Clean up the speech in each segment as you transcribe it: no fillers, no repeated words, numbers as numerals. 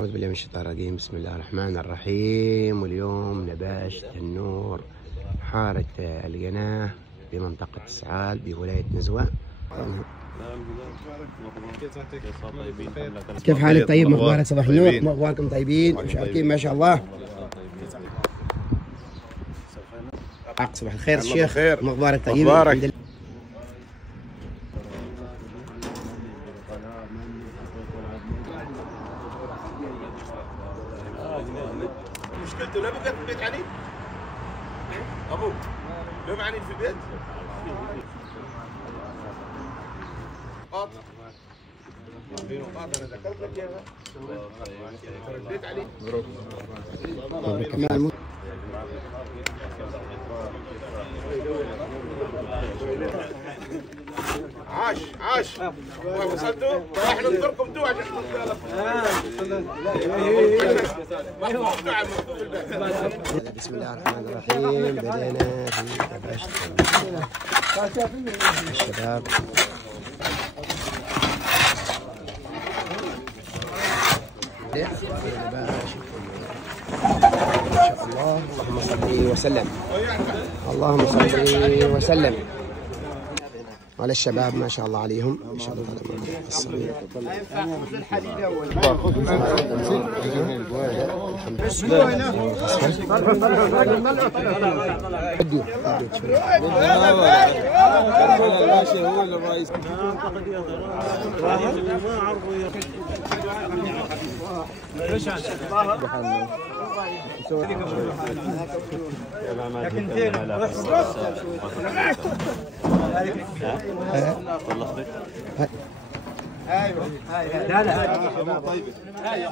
أعوذ بالله من الشيطان الرجيم. بسم الله الرحمن الرحيم. واليوم نباش تنور حارة القناة بمنطقة السعال بولاية نزوة. كيف حالك؟ طيب، مخبارك؟ صباح النور، مخباركم طيبين؟ مشاركين ما شاء الله. صباح الخير الشيخ، مخبارك طيب؟ الحمد لله. مشكلته لا بقى في البيت عنيد ابوك لو عنيد في البيت قاطع انا ذكرت لك اياها البيت عنيد كمان عاش وصلتوا راح ننطركم تو عشان بسم الله الرحمن الرحيم. بدينا في نباش الشباب. ما شاء الله. اللهم صل وسلم، اللهم صل وسلم على الشباب ما شاء الله عليهم. ان شاء الله الصغير هو الرئيس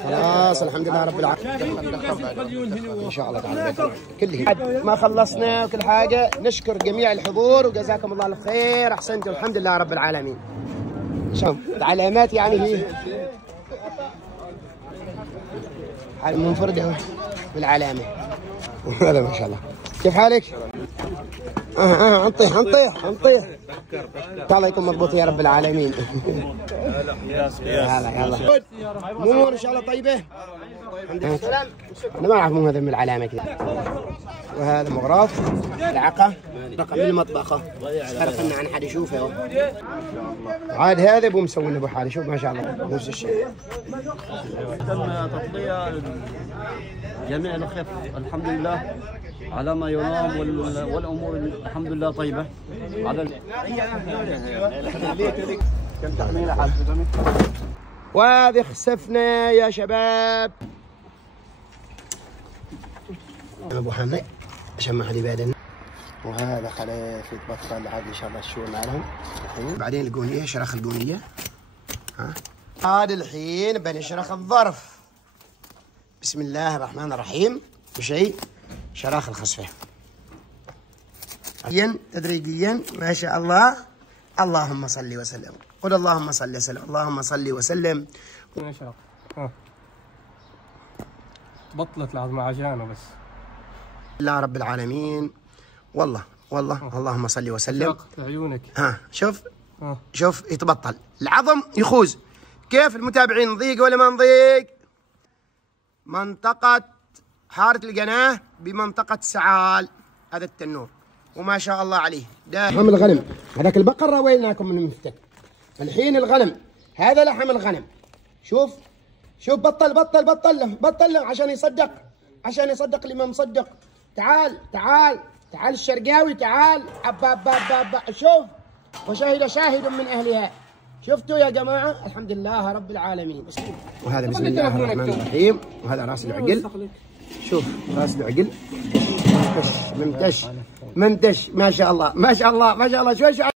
خلاص الحمد لله رب العالمين. ان شاء الله تعالى كله ما خلصنا وكل حاجه. نشكر جميع الحضور وجزاكم الله الخير، احسنتم الحمد لله رب العالمين. شوف العلامات يعني هي منفرده بالعلامه. هذا ما شاء الله. كيف حالك؟ نطيح الله يكون مضبوط يا رب العالمين. يلا امور ان شاء الله طيبه. انا ما اعرف مو هذا من العلامه كذا. وهذا مغراف العقه رقم المطبخه. فرقنا عن حد يشوفه عاد. هذا ابو مسوي ابو حالي. شوف ما شاء الله نفس الشيء. تم تغطيه جميع الخف الحمد لله على ما يرام، والامور الحمد لله طيبه. على وهذه خسفنا يا شباب. ابو حمد عشان ما حد يبعدنا. وهذا خليف يتبطل عاد ان شاء الله الشؤون معهم. بعدين القونيه، شرخ القونيه. هذا الحين بنشرخ الظرف. بسم الله الرحمن الرحيم. بشيء شراخ الخسفه تدريجيا ما شاء الله. اللهم صل وسلم. قل اللهم صل وسلم. اللهم صل وسلم. ما شاء الله بطلت العظمه عشانه بس. الله رب العالمين. والله اللهم صل وسلم. عيونك شوف يتبطل العظم يخوز. كيف المتابعين نضيق ولا ما نضيق؟ منطقة حارة القناة بمنطقة السعال. هذا التنور وما شاء الله عليه. لحم الغنم. هذاك البقر رويناكم من المفتك. الحين الغنم. هذا لحم الغنم. شوف بطل له عشان يصدق اللي ما مصدق. تعال الشرقاوي تعال. أبا شوف. وشهد شاهد من أهلها. شفتوا يا جماعة؟ الحمد لله رب العالمين. وهذا بسم الله الرحمن الرحيم. وهذا راس العقل. شوف راس العقل منتش ما شاء الله شوي